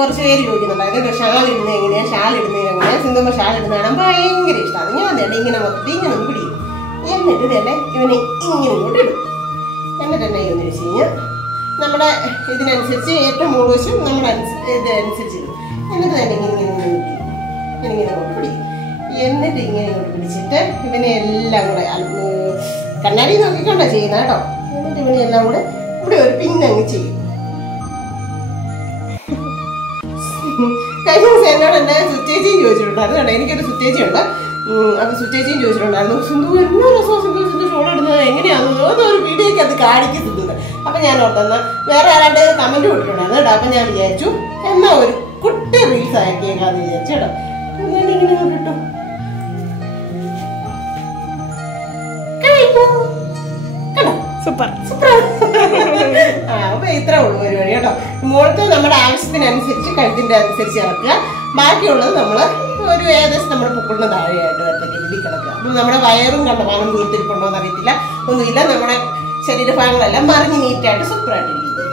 കുറച്ച് പേര് ചോദിക്കുന്നുണ്ടായിരുന്നു ഷാൾ ഇടുന്നത് എങ്ങനെയാ, ഷാൾ ഇടുന്നത് എങ്ങനെയാ, സിന്ധുമ്മ ഷാൾ ഇടുന്നതാണ് ഭയങ്കര ഇഷ്ടമാണ്. ഞാൻ തന്നെ ഇങ്ങനെ മൊത്തത്തിൽ ഇങ്ങനെ ഒന്ന് പിടിക്കും. എന്നിട്ട് തന്നെ ഇവനെ ഇങ്ങനെ ഇങ്ങോട്ട് ഇടും. എന്നിട്ട് തന്നെ ഇതെന്ന് വെച്ച് കഴിഞ്ഞാൽ നമ്മുടെ ഇതിനനുസരിച്ച് ഏറ്റവും മുഴുവശം നമ്മുടെ ഇതനുസരിച്ച് ഇടും. എന്നിട്ട് തന്നെ ഇങ്ങനെ ഇങ്ങനെ പിടിക്കും. എന്നിട്ട് ഇങ്ങനെ ഇങ്ങോട്ട് പിടിച്ചിട്ട് ഇവനെ എല്ലാം കൂടെ കണ്ണാടി നോക്കിക്കൊണ്ടാ ചെയ്യുന്നത് കേട്ടോ. എന്നിട്ട് ഇവനെ എല്ലാം കൂടെ ഇവിടെ ഒരു പിന്നങ്ങ് ചെയ്യും. കഴിഞ്ഞ ദിവസം എന്നോട് എന്നെ സുച്ചേച്ചിയും ചോദിച്ചിട്ടുണ്ടായിരുന്നു കേട്ടോ. എനിക്കൊരു സുച്ചേച്ചിയുണ്ട്. അപ്പൊ സുച്ചേച്ചിയും ചോദിച്ചിട്ടുണ്ടായിരുന്നു സിന്ധു എല്ലാ ദിവസവും സിന്ധു ഷോൾ ഇടുന്നത് എങ്ങനെയാണെന്ന് ഒരു വീഡിയോയ്ക്ക് അത് കാണിക്കുന്നുണ്ട്. അപ്പൊ ഞാൻ ഓർത്തെന്നാ വേറെ ആരാണ്ട് കമന്റ് കൊടുത്തിട്ടുണ്ടായിരുന്നു കേട്ടോ. അപ്പൊ ഞാൻ വിചാരിച്ചു എന്നാ ഒരു കുട്ടി റീൽസ് ആക്കിയേക്കാന്ന് വിചാരിച്ചു കേട്ടോ. എന്നിട്ട് ഇങ്ങനെ കിട്ടും. Super super. അപ്പൊ ഇത്ര ഉള്ളു പരിപാടി കേട്ടോ. മുകളിലത്തെ നമ്മുടെ ആവശ്യത്തിനനുസരിച്ച് കഴുത്തിന്റെ അനുസരിച്ച് ഇറക്കുക. ബാക്കിയുള്ളത് നമ്മള് ഒരു ഏകദേശം നമ്മുടെ പൊക്കിളിന് താഴെയായിട്ട് വരത്തേക്ക് രീതിയിൽ കിടക്കുക. അപ്പൊ നമ്മുടെ വയറും കണ്ടമാനം വീർത്തിരിപ്പുണ്ടോ എന്ന് അറിയത്തില്ല, ഒന്നുമില്ല. നമ്മുടെ ശരീരഭാഗങ്ങളെല്ലാം മറിഞ്ഞ് നീറ്റായിട്ട് സൂപ്പറായിട്ടിരിക്കും.